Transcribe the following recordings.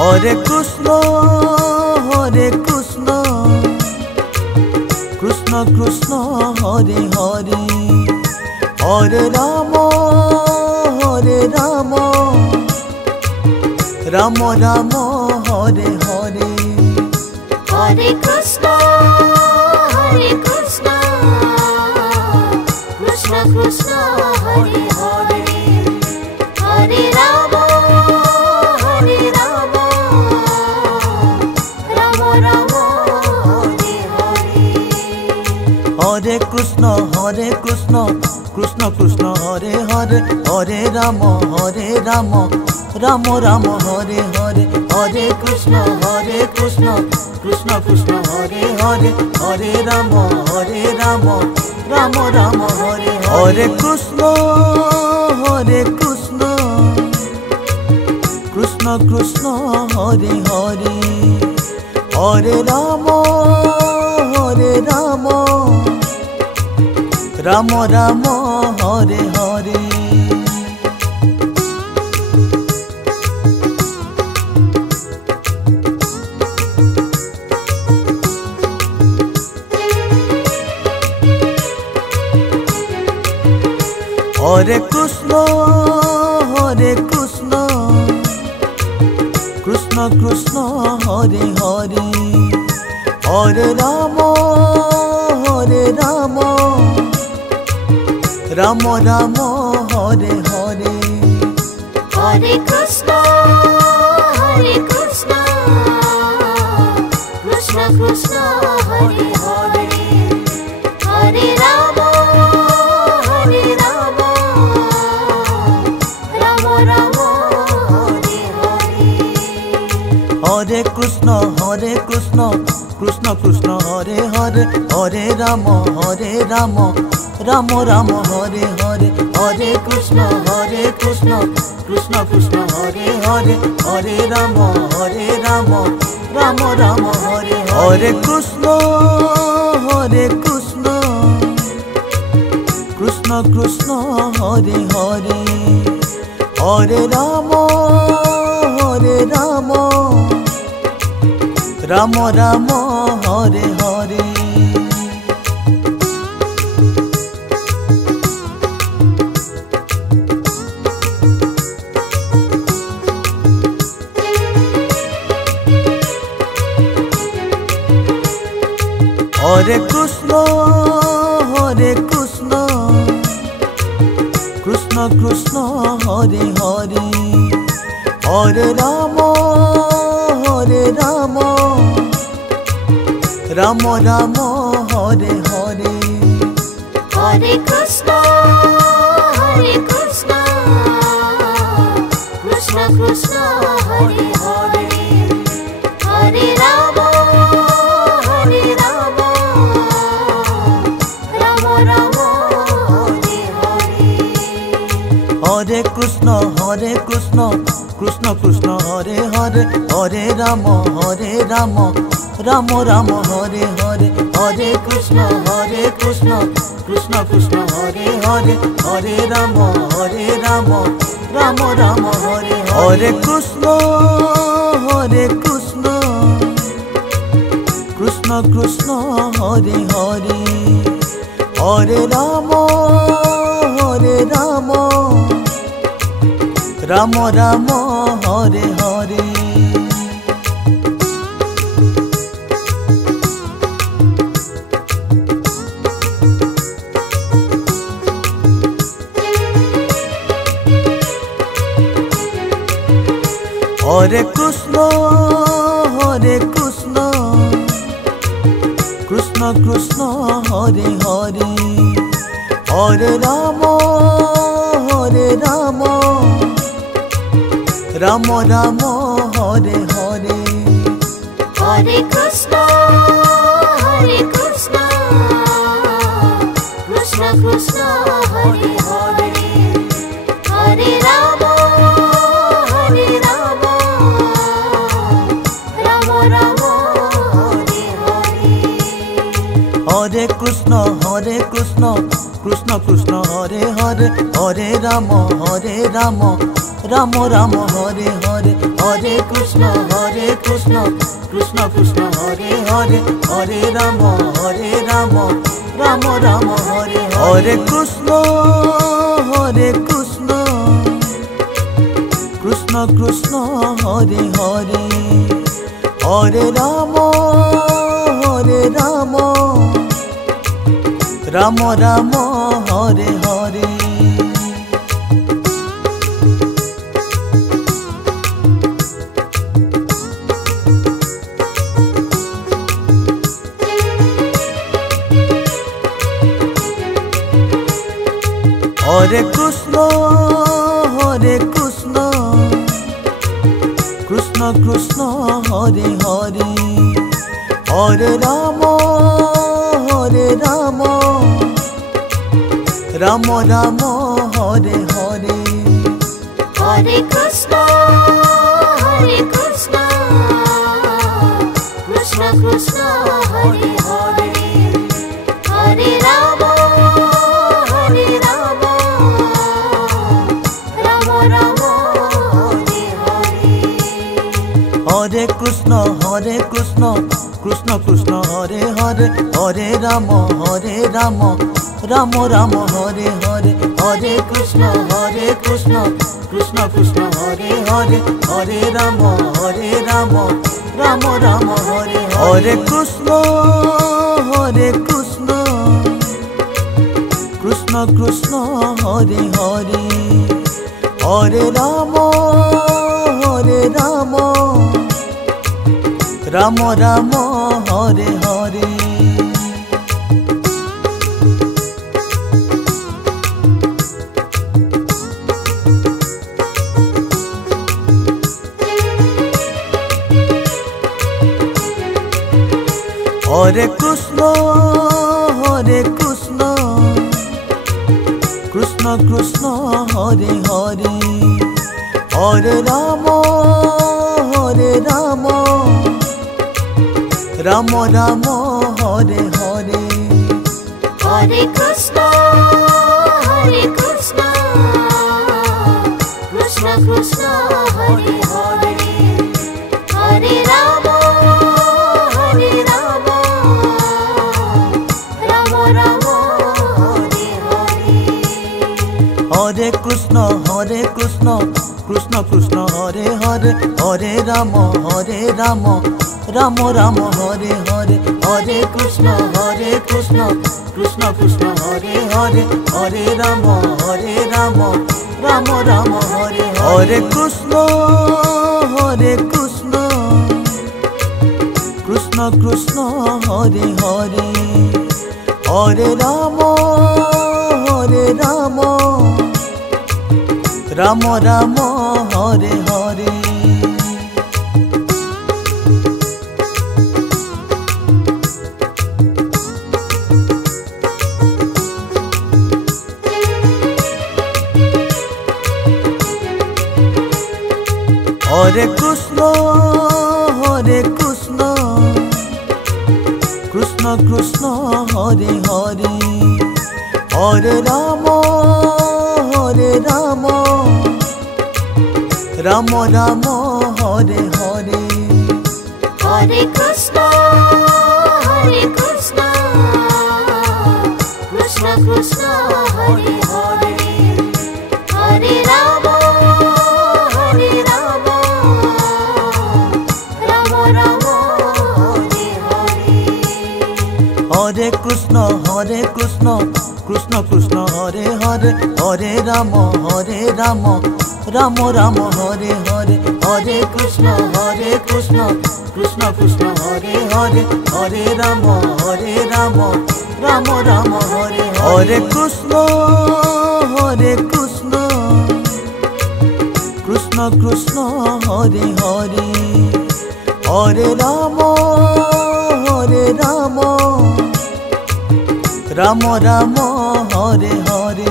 Hare Krishna, Krishna Krishna, Hare Hare, Hare Rama, Rama Rama, Hare Hare. Hare Krishna, Krishna Krishna, Hare Hare, Hare Rama, Rama Rama, Hare Hare. Hare Krishna, Krishna Krishna, Hare Hare, Hare Rama, Rama Rama, Hare Hare. Hare Krishna, Krishna Krishna, Hare Hare, Hare Rama, Rama Rama, Hare Hare. Hare Krishna, Krishna Krishna, Hare Hare, Hare Rama, Rama Rama, Hare Hare. Hare Krishna, Krishna Krishna, Hare Hare, Hare Rama, Rama Rama, Hare Hare. Hare Krishna, Krishna Krishna, Hare Hare, Hare Rama, Rama Rama, Hare Hare. Hare Krishna, Krishna Krishna, Hare Hare, Hare Rama, Rama Rama, Hare Hare. Hare Krishna, Krishna Krishna, Hare Hare, Hare Rama, Rama Rama, Hare Hare. Hare Krishna, Krishna Krishna, Hare Hare, Hare Rama, Rama Rama, Hare Hare. Hare Krishna, Krishna Krishna, Hare Hare, Hare Rama, Rama Rama, Hare Hare. Hare Krishna, Krishna Krishna, Hare Hare, Hare Rama, Rama Rama, Hare Hare. Hare Krishna, Krishna Krishna, Hare Hare, Hare Rama, Rama Rama, Hare Hare. Hare Krishna, Krishna Krishna, Hare Hare, Hare Rama, Rama Rama, Hare Hare. Hare Krishna, Krishna Krishna, Hare Hare, Hare Rama, Rama Rama, Hare Hare. Hare Krishna, Krishna Krishna, Hare Hare, Hare Rama, Rama Rama, Hare Hare. Hare Krishna, Krishna Krishna, Hare Hare, Hare Rama, Rama Rama, Hare Hare. Hare Krishna, Krishna Krishna, Hare Hare, Hare Hare Ram Ram Ram Hare Hare Hare Krishna Krishna Krishna Hare Hare Hare Ram Ram Ram Hare Hare Krishna Krishna Krishna Hare Hare Hare Ram Ram Ram Hare Hare Hare Krishna Krishna Krishna Hare Hare Hare Ram Ram Ram Hare Hare Hare Krishna Krishna Krishna Hare Hare Hare Ram Ram Ram Hare Hare Hare Krishna Krishna Krishna Hare Hare Hare Ram Ram Ram Hare Hare Hare Krishna Krishna Krishna Hare Hare Hare Ram Ram Ram Hare Hare Krishna Krishna Krishna Hare Hare Hare Ram Ram Ram Hare Hare Hare Krishna Krishna Krishna Hare Hare Hare Ram Ram Ram Hare Hare Hare Krishna Krishna Krishna Hare Hare Hare Ram Ram Ram Hare Hare Hare Krishna Krishna Krishna Hare Hare Hare Ram Ram Ram Hare Hare Hare Krishna Krishna Krishna Hare Hare Hare Ram Ram Ram Hare Hare Krishna Krishna Krishna Hare Hare Hare Ram Ram Ram Hare Hare Hare Krishna Krishna Krishna Hare Hare Hare Ram Ram Ram Hare Hare Hare Krishna Krishna Krishna Hare Hare Hare Ram Ram Hare Hare Hare Krishna Krishna Krishna Hare Hare Hare Ram Ram Ram Hare Hare Hare Krishna Krishna Krishna Hare Hare Hare Ram Ram Ram Hare Hare Krishna Krishna Krishna Hare Hare Hare Ram Ram Ram Hare Hare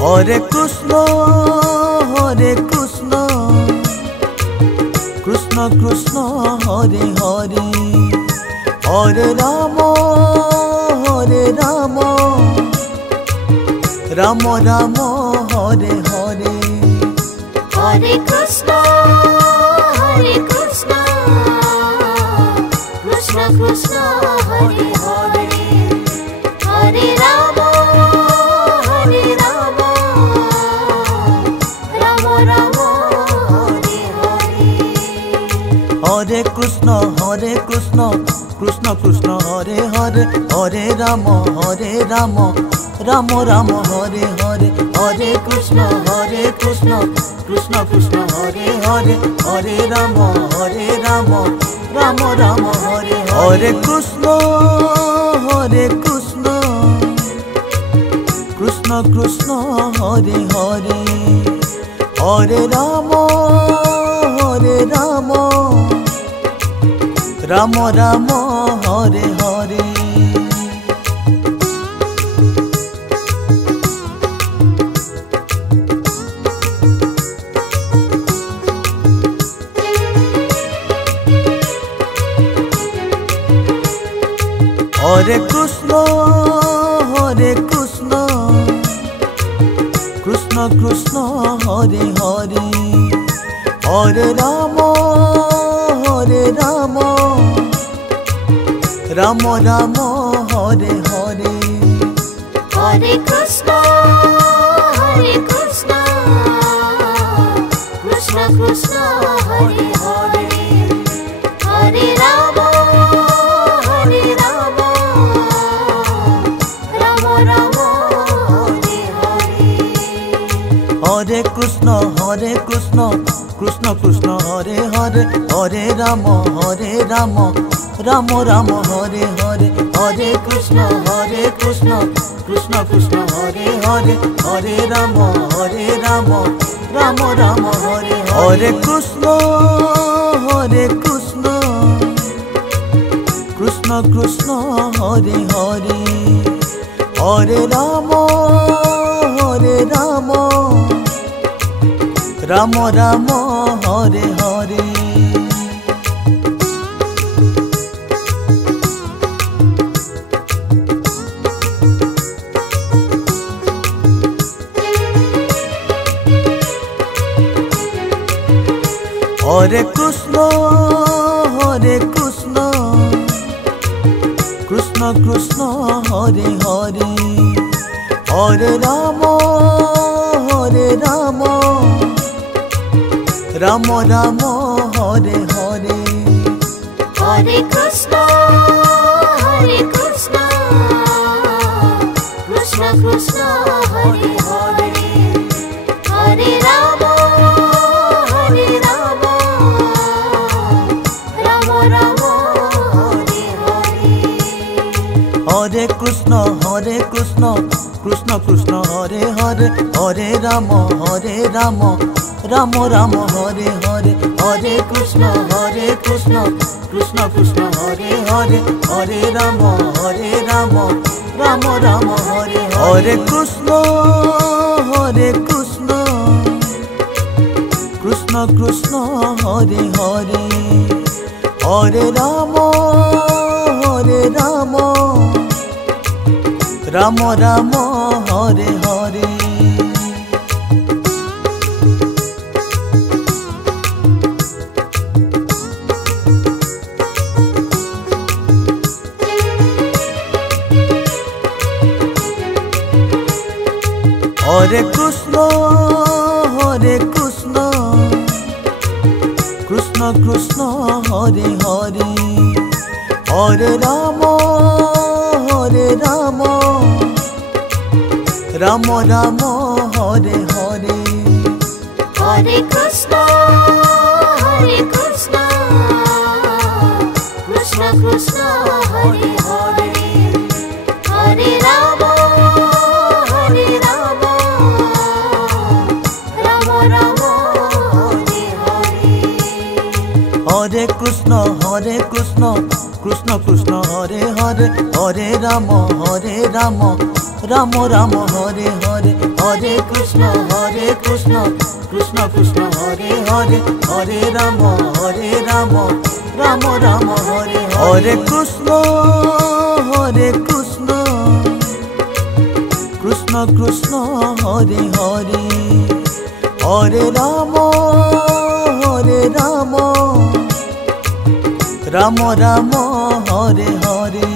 Hare Krishna Krishna Hare Hare Hare Ram Ram Ram Hare Hare Hare Krishna Krishna Krishna Hare Hare Hare Ram Ram Ram Hare Hare Hare Krishna Krishna Krishna Hare Hare Hare Ram Ram Ram Hare Hare Hare Krishna Krishna Krishna Hare Hare Hare Ram Ram Ram Hare Hare Krishna Krishna Krishna Hare Hare Hare Ram Ram Ram Hare Hare Hare Krishna Krishna Krishna Hare Hare Hare Ram Ram Ram Hare Hare Hare Krishna Krishna Krishna Hare Hare Hare Ram Ram Hare Hare Hare Krishna Krishna Krishna Hare Hare Hare Ram Ram Ram Hare Hare Hare Krishna Krishna Krishna Hare Hare Hare Ram Ram Ram Hare Hare Krishna Krishna Krishna Hare Hare Hare Ram Ram Ram Hare Hare Hare Krishna Krishna Krishna Hare Hare Hare Ram Ram Ram Hare Hare Hare Krishna Krishna Krishna Hare Hare Hare Ram Ram Hare Hare Hare Krishna Krishna Krishna Hare Hare Hare Ram Ram Ram Hare Hare Hare Krishna Krishna Krishna Hare Hare Hare Ram Ram Ram Hare Hare Krishna Krishna Krishna Hare Hare Hare Ram Ram Ram Hare Hare Hare Krishna Krishna Krishna Hare Hare Hare Ram Ram Ram Hare Hare Hare Krishna Krishna Hare Hare Hare Ram Ram Hare Hare Hare Krishna Krishna Krishna Hare Hare Hare Ram Ram Ram Hare Hare Hare Krishna Krishna Krishna Hare Hare Hare Ram Ram Ram Hare Hare Krishna Krishna Krishna Krishna Hare Hare Hare Ram Ram Ram Hare Hare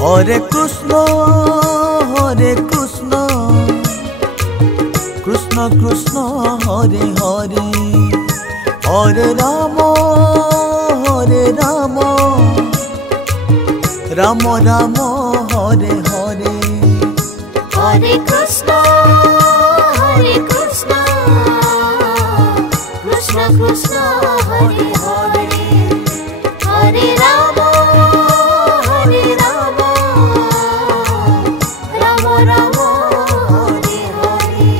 Hare Krishna Krishna Krishna Hare Hare Hare Ram Ram Ram Hare Hare Hare Krishna Krishna Krishna Hare Hare Hare Ram Ram Ram Hare Hare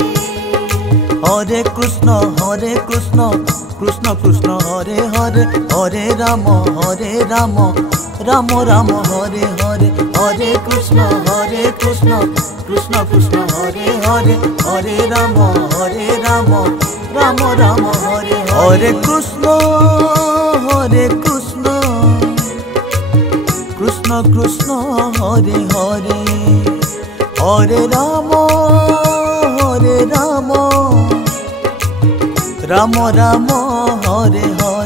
Hare Krishna Krishna Krishna Hare Hare Hare Ram Ram Ram Hare Hare Hare Krishna Krishna Krishna Hare Hare Hare Ram Ram Ram Hare Hare Krishna Krishna Krishna Hare Hare Hare Ram Ram Ram Hare Hare